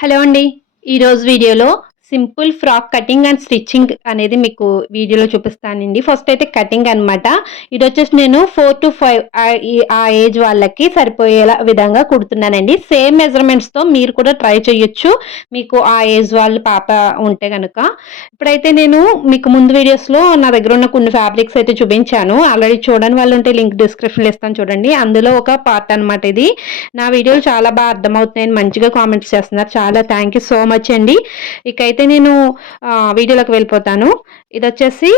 Hello అండి. ఈరోజు వీడియోలో simple frock cutting and stitching అనేది మీకు వీడియోలో చూపిస్తానండి. ఫస్ట్ అయితే కటింగ్ అనమాట ఇది వచ్చేసి నేను ఫోర్ టు ఫైవ్ ఆ ఏజ్ వాళ్ళకి సరిపోయేలా విధంగా కుడుతున్నానండి. సేమ్ మెజర్మెంట్స్తో మీరు కూడా ట్రై చేయొచ్చు. మీకు ఆ ఏజ్ వాళ్ళు పాప ఉంటే కనుక ఇప్పుడైతే నేను మీకు ముందు వీడియోస్లో నా దగ్గర ఉన్న కొన్ని ఫ్యాబ్రిక్స్ అయితే చూపించాను. ఆల్రెడీ చూడని వాళ్ళు ఉంటే లింక్ డిస్క్రిప్షన్లో ఇస్తాను చూడండి. అందులో ఒక పార్ట్ అనమాట ఇది. నా వీడియోలు చాలా బాగా అర్థమవుతున్నాయని మంచిగా కామెంట్స్ చేస్తున్నారు. చాలా థ్యాంక్ యూ సో మచ్ అండి. ఇకైతే నేను వీడియోలోకి వెళ్ళిపోతాను. ఇది వచ్చేసి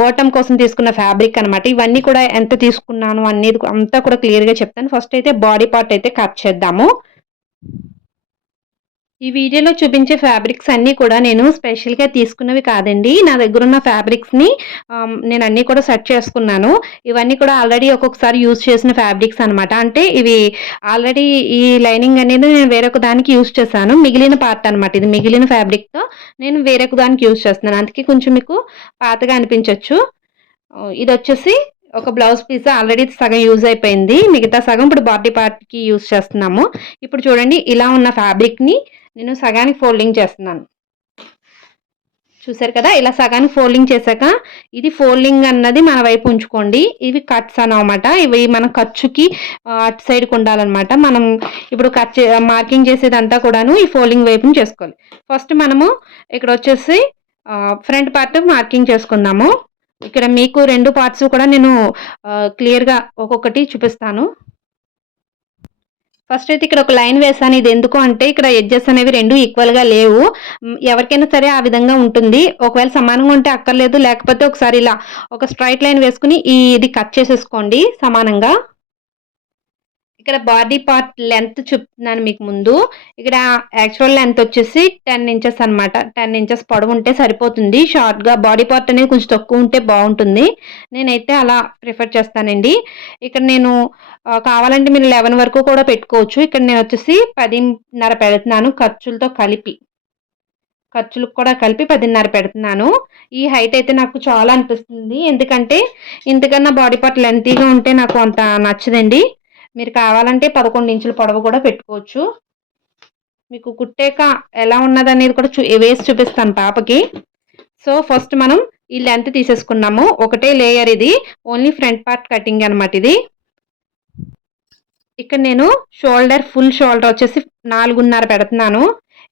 బాటమ్ కోసం తీసుకున్న ఫ్యాబ్రిక్ అనమాట ఇవన్నీ కూడా ఎంత తీసుకున్నాను అనేది అంతా కూడా క్లియర్గా చెప్తాను. ఫస్ట్ అయితే బాడీ పార్ట్ అయితే కట్ చేద్దాము. ఈ వీడియోలో చూపించే ఫ్యాబ్రిక్స్ అన్నీ కూడా నేను స్పెషల్గా తీసుకున్నవి కాదండి. నా దగ్గర ఉన్న ఫ్యాబ్రిక్స్ని నేను అన్నీ కూడా సెట్ చేసుకున్నాను. ఇవన్నీ కూడా ఆల్రెడీ ఒక్కొక్కసారి యూజ్ చేసిన ఫ్యాబ్రిక్స్ అనమాట అంటే ఇవి ఆల్రెడీ ఈ లైనింగ్ అనేది నేను వేరొక దానికి యూజ్ చేశాను. మిగిలిన పార్ట్ అనమాట ఇది మిగిలిన ఫ్యాబ్రిక్తో నేను వేరొక దానికి యూజ్ చేస్తున్నాను. అందుకే కొంచెం మీకు పాతగా అనిపించవచ్చు ఇది వచ్చేసి ఒక బ్లౌజ్ పీస్ ఆల్రెడీ సగం యూజ్ అయిపోయింది. మిగతా సగం ఇప్పుడు బాడీ పార్ట్కి యూజ్ చేస్తున్నాము. ఇప్పుడు చూడండి ఇలా ఉన్న ఫ్యాబ్రిక్ని నేను సగానికి ఫోల్డింగ్ చేస్తున్నాను. చూసారు కదా? ఇలా సగానికి ఫోల్డింగ్ చేశాక ఇది ఫోల్డింగ్ అన్నది మన వైపు ఉంచుకోండి. ఇవి కట్స్ అనమాట ఇవి మన ఖర్చుకి అటు సైడ్కి ఉండాలన్నమాట మనం ఇప్పుడు కట్ మార్కింగ్ చేసేదంతా కూడాను ఈ ఫోల్డింగ్ వైపుని చేసుకోవాలి. ఫస్ట్ మనము ఇక్కడ వచ్చేసి ఫ్రంట్ పార్ట్ మార్కింగ్ చేసుకుందాము. ఇక్కడ మీకు రెండు పార్ట్స్ కూడా నేను క్లియర్గా ఒక్కొక్కటి చూపిస్తాను. ఫస్ట్ అయితే ఇక్కడ ఒక లైన్ వేసాను ఇది ఎందుకు అంటే ఇక్కడ ఎడ్జెస్ అనేవి రెండు ఈక్వల్గా లేవు. ఎవరికైనా సరే ఆ విధంగా ఉంటుంది. ఒకవేళ సమానంగా ఉంటే అక్కర్లేదు. లేకపోతే ఒకసారి ఇలా ఒక స్ట్రైట్ లైన్ వేసుకుని ఈ ఇది కట్ చేసేసుకోండి సమానంగా. ఇక్కడ బాడీ పార్ట్ లెంత్ చెప్తున్నాను మీకు ముందు. ఇక్కడ యాక్చువల్ లెంత్ వచ్చేసి టెన్ ఇంచెస్ అనమాట టెన్ ఇంచెస్ పొడవు ఉంటే సరిపోతుంది. షార్ట్గా బాడీ పార్ట్ అనేది కొంచెం తక్కువ ఉంటే బాగుంటుంది. నేనైతే అలా ప్రిఫర్ చేస్తానండి. ఇక్కడ నేను కావాలంటే మీరు లెవెన్ వరకు కూడా పెట్టుకోవచ్చు. ఇక్కడ నేను వచ్చేసి పదిన్నర పెడుతున్నాను ఖర్చులతో కలిపి. ఖర్చులకు కూడా కలిపి పదిన్నర పెడుతున్నాను. ఈ హైట్ అయితే నాకు చాలా అనిపిస్తుంది. ఎందుకంటే ఇంతకన్నా బాడీ పార్ట్ లెంతీగా ఉంటే నాకు అంత నచ్చదండి. మీరు కావాలంటే పదకొండు ఇంచుల పొడవు కూడా పెట్టుకోవచ్చు. మీకు కుట్టాక ఎలా ఉన్నది అనేది కూడా చూ వేసి చూపిస్తాను పాపకి. సో ఫస్ట్ మనం ఈ లెంత్ తీసేసుకున్నాము. ఒకటే లేయర్ ఇది. ఓన్లీ ఫ్రంట్ పార్ట్ కటింగ్ అనమాట ఇది. ఇక్కడ నేను షోల్డర్ ఫుల్ షోల్డర్ వచ్చేసి నాలుగున్నర పెడుతున్నాను.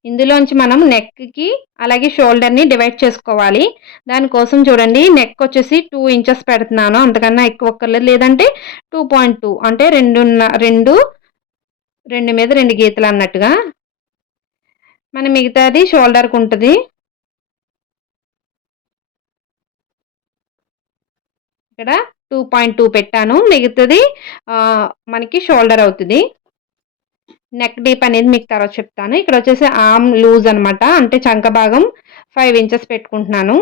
ఇందులోంచి మనం నెక్కి అలాగే షోల్డర్ని డివైడ్ చేసుకోవాలి. దానికోసం చూడండి నెక్ వచ్చేసి టూ ఇంచెస్ పెడుతున్నాను. అంతకన్నా ఎక్కువ ఒక్కర్లేదు. లేదంటే టూ పాయింట్ టూ అంటే రెండు రెండు రెండు మీద రెండు గీతలు అన్నట్టుగా. మన మిగతాది షోల్డర్కి ఉంటుంది. ఇక్కడ టూ పాయింట్ టూ పెట్టాను. మిగతాది మనకి షోల్డర్ అవుతుంది. నెక్ డీప్ అనేది మీకు తర్వాత చెప్తాను. ఇక్కడ వచ్చేసి ఆమ్ లూజ్ అనమాట అంటే చంక భాగం ఫైవ్ ఇంచెస్ పెట్టుకుంటున్నాను.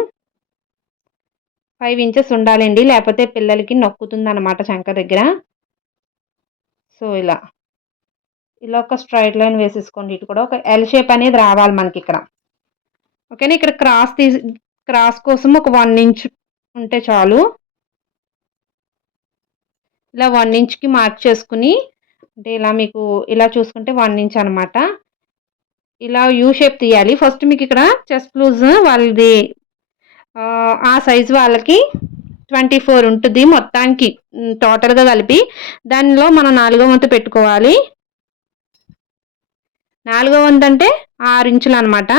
ఫైవ్ ఇంచెస్ ఉండాలండి. లేకపోతే పిల్లలకి నొక్కుతుంది అనమాట చంక దగ్గర. సో ఇలా. ఇలా ఒక స్ట్రైట్ లైన్ వేసేసుకోండి. ఇటు కూడా ఒక ఎల్ షేప్ అనేది రావాలి మనకి ఇక్కడ. ఓకేనా ఇక్కడ క్రాస్ తీసి క్రాస్ కోసం ఒక వన్ ఇంచ్ ఉంటే చాలు. ఇలా వన్ ఇంచ్కి మార్క్ చేసుకుని అంటే ఇలా మీకు ఇలా చూసుకుంటే వన్ ఇంచ్ అనమాట ఇలా యూ షేప్ తీయాలి. ఫస్ట్ మీకు ఇక్కడ చెస్ట్ బ్లూజ్ వాళ్ళది ఆ సైజు వాళ్ళకి ట్వంటీ ఫోర్ ఉంటుంది మొత్తానికి టోటల్గా కలిపి. దానిలో మనం నాలుగో వంతు పెట్టుకోవాలి. నాలుగో వంతు అంటే ఆరు ఇంచులు అనమాట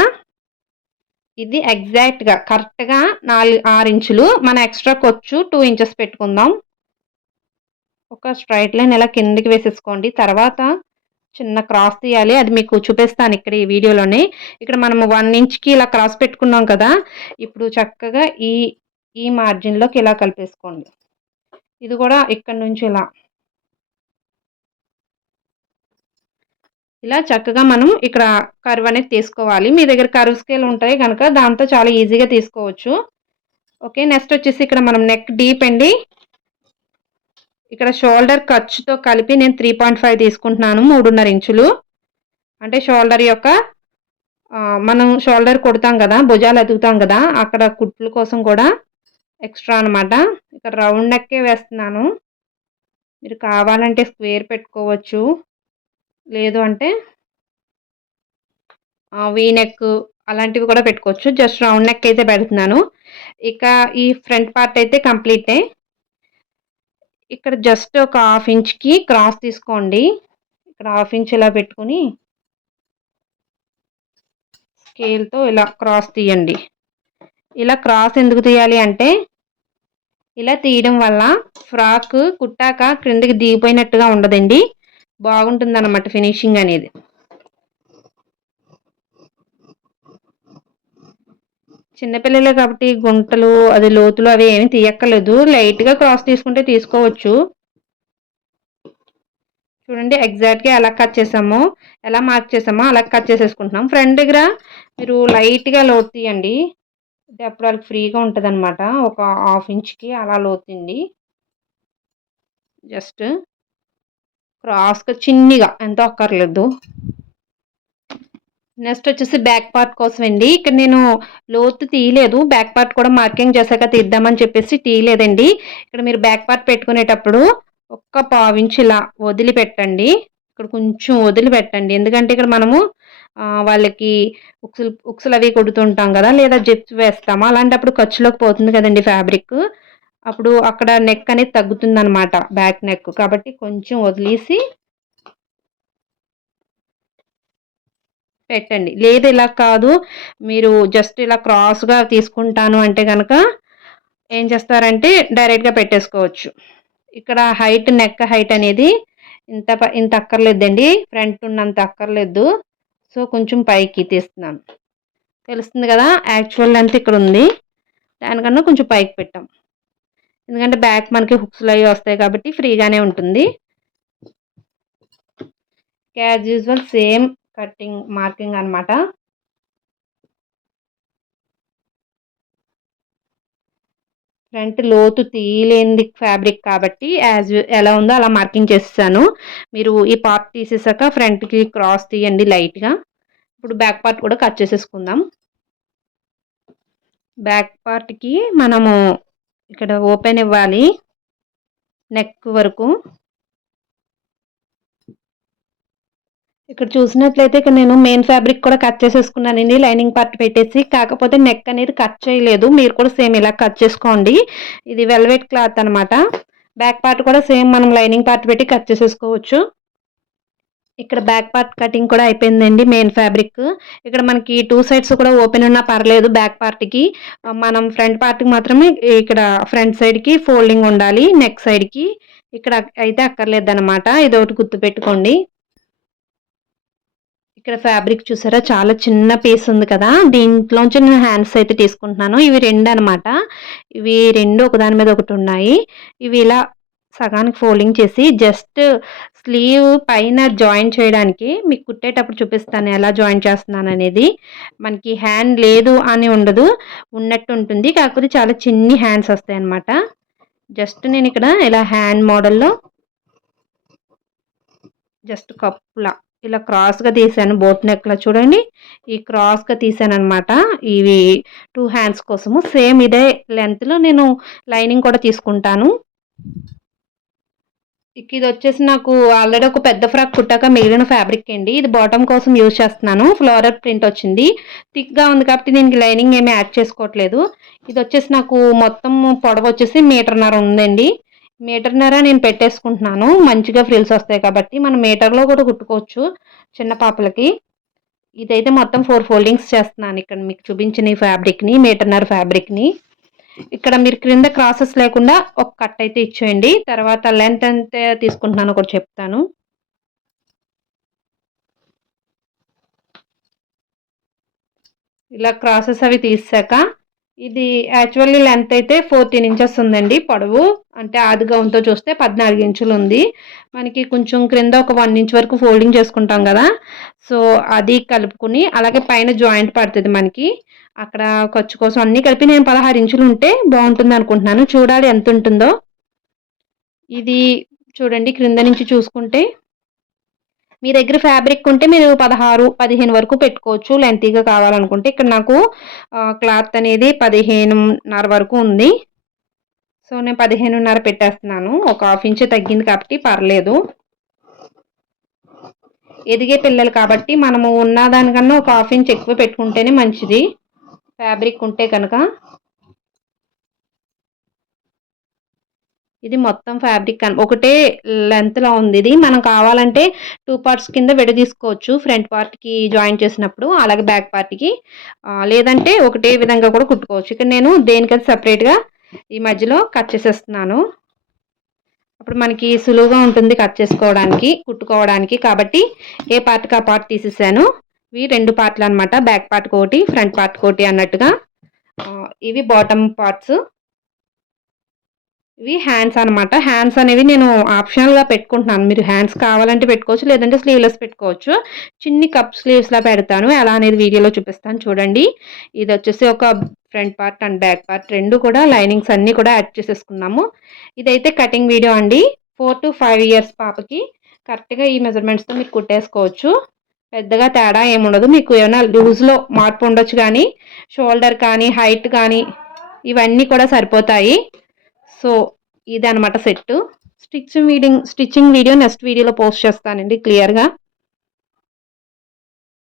ఇది ఎగ్జాక్ట్గా కరెక్ట్గా నాలుగు ఆరు ఇంచులు. మన ఎక్స్ట్రా కొచ్చు టూ ఇంచెస్ పెట్టుకుందాం. ఒక స్ట్రైట్ లైన్ ఇలా కిందకి వేసేసుకోండి. తర్వాత చిన్న క్రాస్ తీయాలి. అది మీకు చూపిస్తాను ఇక్కడ ఈ వీడియోలోనే. ఇక్కడ మనం వన్ ఇంచ్కి ఇలా క్రాస్ పెట్టుకున్నాం కదా. ఇప్పుడు చక్కగా ఈ ఈ మార్జిన్లోకి ఇలా కలిపేసుకోండి. ఇది కూడా ఇక్కడ నుంచి ఇలా. ఇలా చక్కగా మనం ఇక్కడ కర్వ్ అనేది తీసుకోవాలి. మీ దగ్గర కర్వ్ స్కేల్ ఉంటాయి కనుక దాంతో చాలా ఈజీగా తీసుకోవచ్చు. ఓకే నెక్స్ట్ వచ్చేసి ఇక్కడ మనం నెక్ డీప్ అండి. ఇక్కడ షోల్డర్ ఖర్చుతో కలిపి నేను త్రీ పాయింట్ ఫైవ్ తీసుకుంటున్నాను మూడున్నర ఇంచులు. అంటే షోల్డర్ యొక్క మనం షోల్డర్ కొడతాం కదా భుజాలు ఎదుగుతాం కదా అక్కడ కుట్లు కోసం కూడా ఎక్స్ట్రా అనమాట ఇక్కడ రౌండ్ నెక్కే వేస్తున్నాను. మీరు కావాలంటే స్క్వేర్ పెట్టుకోవచ్చు. లేదు అంటే వీ నెక్ అలాంటివి కూడా పెట్టుకోవచ్చు. జస్ట్ రౌండ్ నెక్ అయితే పెడుతున్నాను. ఇక ఈ ఫ్రంట్ పార్ట్ అయితే కంప్లీటే. ఇక్కడ జస్ట్ ఒక హాఫ్ ఇంచ్కి క్రాస్ తీసుకోండి. ఇక్కడ హాఫ్ ఇంచ్ ఇలా పెట్టుకుని స్కేల్తో ఇలా క్రాస్ తీయండి. ఇలా క్రాస్ ఎందుకు తీయాలి అంటే ఇలా తీయడం వల్ల ఫ్రాక్ కుట్టాక క్రిందికి దిగిపోయినట్టుగా ఉండదండి. బాగుంటుంది అన్నమాట ఫినిషింగ్ అనేది. చిన్నపిల్లలే కాబట్టి గుంటలు అది లోతులు అవి ఏమి తీయక్కర్లేదు. లైట్గా క్రాస్ తీసుకుంటే తీసుకోవచ్చు. చూడండి ఎగ్జాక్ట్గా ఎలా కట్ చేసామో ఎలా మార్క్ చేసామో అలా కట్ చేసేసుకుంటున్నాం. ఫ్రంట్ దగ్గర మీరు లైట్గా లోతు తీయండి. అంటే అప్పుడు వాళ్ళకి ఫ్రీగా ఉంటుంది అనమాట ఒక హాఫ్ ఇంచ్కి అలా లోతుంది. జస్ట్ క్రాస్గా చిన్నగా ఎంతో అక్కర్లేదు. నెక్స్ట్ వచ్చేసి బ్యాక్ పార్ట్ కోసం అండి ఇక్కడ నేను లోతు తీయలేదు. బ్యాక్ పార్ట్ కూడా మార్కింగ్ చేశాక తీద్దామని చెప్పేసి తీయలేదండి. ఇక్కడ మీరు బ్యాక్ పార్ట్ పెట్టుకునేటప్పుడు ఒక్క పావించి ఇలా వదిలిపెట్టండి. ఇక్కడ కొంచెం వదిలిపెట్టండి. ఎందుకంటే ఇక్కడ మనము వాళ్ళకి ఉక్సులు ఉక్సులు అవి కొడుతుంటాం కదా లేదా జిప్స్ వేస్తాము? అలాంటప్పుడు ఖర్చులోకి పోతుంది కదండి ఫ్యాబ్రిక్. అప్పుడు అక్కడ నెక్ అనేది తగ్గుతుంది అనమాట బ్యాక్ నెక్. కాబట్టి కొంచెం వదిలేసి పెట్టండి. లేదు ఇలా కాదు. మీరు జస్ట్ ఇలా క్రాస్గా తీసుకుంటాను అంటే కనుక ఏం చేస్తారంటే డైరెక్ట్గా పెట్టేసుకోవచ్చు. ఇక్కడ హైట్ నెక్ హైట్ అనేది ఇంత ఇంత అక్కర్లేదండి. ఫ్రంట్ ఉన్నంత అక్కర్లేదు. సో కొంచెం పైకి తీస్తున్నాను. తెలుస్తుంది కదా? యాక్చువల్ లెంత్ ఇక్కడ ఉంది. దానికన్నా కొంచెం పైకి పెట్టాం. ఎందుకంటే బ్యాక్ మనకి హుక్స్లు అవి వస్తాయి కాబట్టి ఫ్రీగానే ఉంటుంది. As usual same cutting marking అనమాట ఫ్రంట్ లోతు తీయలేని ఫ్యాబ్రిక్ కాబట్టి యాజ్ ఎలా ఉందో అలా మార్కింగ్ చేస్తాను మీరు ఈ పార్ట్ తీసేసాక ఫ్రంట్కి క్రాస్ తీయండి లైట్గా. ఇప్పుడు బ్యాక్ పార్ట్ కూడా కట్ చేసేసుకుందాం. బ్యాక్ పార్ట్కి మనము ఇక్కడ ఓపెన్ ఇవ్వాలి. నెక్ వరకు. ఇక్కడ చూసినట్లయితే ఇక్కడ నేను మెయిన్ ఫ్యాబ్రిక్ కూడా కట్ చేసేసుకున్నానండి. లైనింగ్ పార్ట్ పెట్టేసి కాకపోతే నెక్ అనేది కట్ చేయలేదు. మీరు కూడా సేమ్ ఇలా కట్ చేసుకోండి. ఇది వెల్వెట్ క్లాత్ అనమాట బ్యాక్ పార్ట్ కూడా సేమ్ మనం లైనింగ్ పార్ట్ పెట్టి కట్ చేసేసుకోవచ్చు. ఇక్కడ బ్యాక్ పార్ట్ కటింగ్ కూడా అయిపోయిందండి మెయిన్ ఫ్యాబ్రిక్ ఇక్కడ మనకి టూ సైడ్స్ కూడా ఓపెన్ ఉన్నా పర్లేదు బ్యాక్ పార్ట్కి మనం ఫ్రంట్ పార్ట్కి మాత్రమే ఇక్కడ ఫ్రంట్ సైడ్కి ఫోల్డింగ్ ఉండాలి నెక్ సైడ్కి ఇక్కడ అయితే అక్కర్లేదు అనమాట ఇది ఒకటి గుర్తుపెట్టుకోండి. ఇక్కడ ఫ్యాబ్రిక్ చూసారా? చాలా చిన్న పీస్ ఉంది కదా? దీంట్లోంచి నేను హ్యాండ్స్ అయితే తీసుకుంటున్నాను. ఇవి రెండు అనమాట ఇవి రెండు ఒకదాని మీద ఒకటి ఉన్నాయి. ఇవి ఇలా సగానికి ఫోల్డింగ్ చేసి జస్ట్ స్లీవ్ పైన జాయిన్ చేయడానికి మీకు కుట్టేటప్పుడు చూపిస్తాను ఎలా జాయిన్ చేస్తున్నాను అనేది. మనకి హ్యాండ్ లేదు అని ఉండదు ఉన్నట్టు ఉంటుంది. కాకపోతే చాలా చిన్ని హ్యాండ్స్ వస్తాయి అనమాట జస్ట్ నేను ఇక్కడ ఇలా హ్యాండ్ మోడల్లో జస్ట్ కప్పులా ఇలా క్రాస్గా తీసాను బోట్ నెక్లో చూడండి. ఈ క్రాస్గా తీసాను అనమాట ఇవి టూ హ్యాండ్స్ కోసము. సేమ్ ఇదే లెంత్లో నేను లైనింగ్ కూడా తీసుకుంటాను. ఇది వచ్చేసి నాకు ఆల్రెడీ ఒక పెద్ద ఫ్రాక్ కుట్టాక మిగిలిన ఫ్యాబ్రిక్ అండి. ఇది బాటమ్ కోసం యూజ్ చేస్తున్నాను. ఫ్లోరల్ ప్రింట్ వచ్చింది. థిక్గా ఉంది కాబట్టి దీనికి లైనింగ్ ఏమీ యాడ్ చేసుకోవట్లేదు. ఇది వచ్చేసి నాకు మొత్తం పొడవ వచ్చేసి మీటర్న్నర ఉందండి. మీటర్నర నేను పెట్టేసుకుంటున్నాను. మంచిగా ఫ్రిల్స్ వస్తాయి కాబట్టి మనం మీటర్లో కూడా కుట్టుకోవచ్చు చిన్న పాపలకి. ఇదైతే మొత్తం ఫోర్ ఫోల్డింగ్స్ చేస్తున్నాను ఇక్కడ మీకు చూపించిన ఈ ఫ్యాబ్రిక్ని మీటర్నర్ ఫ్యాబ్రిక్ని. ఇక్కడ మీరు క్రింద క్రాసెస్ లేకుండా ఒక కట్ అయితే ఇచ్చేయండి. తర్వాత లెంత్ ఎంత తీసుకుంటున్నాను ఒకటి చెప్తాను. ఇలా క్రాసెస్ అవి తీసాక ఇది యాక్చువల్లీ లెంత్ అయితే ఫోర్టీన్ ఇంచెస్ ఉందండి పొడవు. అంటే ఆదిగౌన్తో చూస్తే పద్నాలుగు ఇంచులు ఉంది. మనకి కొంచెం క్రింద ఒక వన్ ఇంచ్ వరకు ఫోల్డింగ్ చేసుకుంటాం కదా. సో అది కలుపుకుని అలాగే పైన జాయింట్ పడుతుంది మనకి. అక్కడ ఖర్చు కోసం అన్నీ కలిపి నేను పదహారు ఇంచులు ఉంటే బాగుంటుంది అనుకుంటున్నాను. చూడాలి ఎంత ఉంటుందో. ఇది చూడండి క్రింద నుంచి చూసుకుంటే మీ దగ్గర ఫ్యాబ్రిక్ ఉంటే మీరు పదహారు పదిహేను వరకు పెట్టుకోవచ్చు. లెంతీగా కావాలనుకుంటే ఇక్కడ నాకు క్లాత్ అనేది పదిహేనున్నర వరకు ఉంది. సో నేను పదిహేనున్నర పెట్టేస్తున్నాను. ఒక హాఫ్ ఇంచ్ తగ్గింది కాబట్టి పర్లేదు. ఎదిగే పిల్లలు కాబట్టి మనము ఉన్న దానికన్నా ఒక హాఫ్ ఇంచ్ ఎక్కువ పెట్టుకుంటేనే మంచిది. ఫ్యాబ్రిక్ ఉంటే కనుక. ఇది మొత్తం ఫ్యాబ్రిక్ ఒకటే లెంత్లో ఉంది ఇది. మనం కావాలంటే టూ పార్ట్స్ కింద విడదీసుకోవచ్చు ఫ్రంట్ పార్ట్కి జాయిన్ చేసినప్పుడు అలాగే బ్యాక్ పార్ట్కి లేదంటే ఒకటే విధంగా కూడా కుట్టుకోవచ్చు. ఇక్కడ నేను దేనికైతే సపరేట్గా ఈ మధ్యలో కట్ చేసేస్తున్నాను. అప్పుడు మనకి సులువుగా ఉంటుంది కట్ చేసుకోవడానికి కుట్టుకోవడానికి. కాబట్టి ఏ పార్ట్కి ఆ పార్ట్ తీసేసాను. ఇవి రెండు పార్ట్లు అనమాట బ్యాక్ పార్ట్ కోటి ఫ్రంట్ పార్ట్ కోటి అన్నట్టుగా. ఇవి బాటమ్ పార్ట్స్ ఇవి హ్యాండ్స్ అనమాట హ్యాండ్స్ అనేవి నేను ఆప్షనల్గా పెట్టుకుంటున్నాను. మీరు హ్యాండ్స్ కావాలంటే పెట్టుకోవచ్చు లేదంటే స్లీవ్లెస్ పెట్టుకోవచ్చు. చిన్ని కప్ స్లీవ్స్లా పెడతాను. ఎలా అనేది వీడియోలో చూపిస్తాను. చూడండి. ఇది వచ్చేసి ఒక front part and back part రెండు కూడా లైనింగ్స్ అన్నీ కూడా యాడ్ చేసేసుకున్నాము. ఇదైతే కటింగ్ వీడియో అండి. ఫోర్ టు ఫైవ్ ఇయర్స్ పాపకి. కరెక్ట్గా ఈ మెజర్మెంట్స్తో మీరు కుట్టేసుకోవచ్చు. పెద్దగా తేడా ఏముండదు. మీకు ఏమైనా లూజ్లో మార్పు ఉండొచ్చు కానీ షోల్డర్ కానీ హైట్ కానీ ఇవన్నీ కూడా సరిపోతాయి. సో ఇది set stitching video stitching video next వీడియోలో పోస్ట్ చేస్తానండి క్లియర్గా.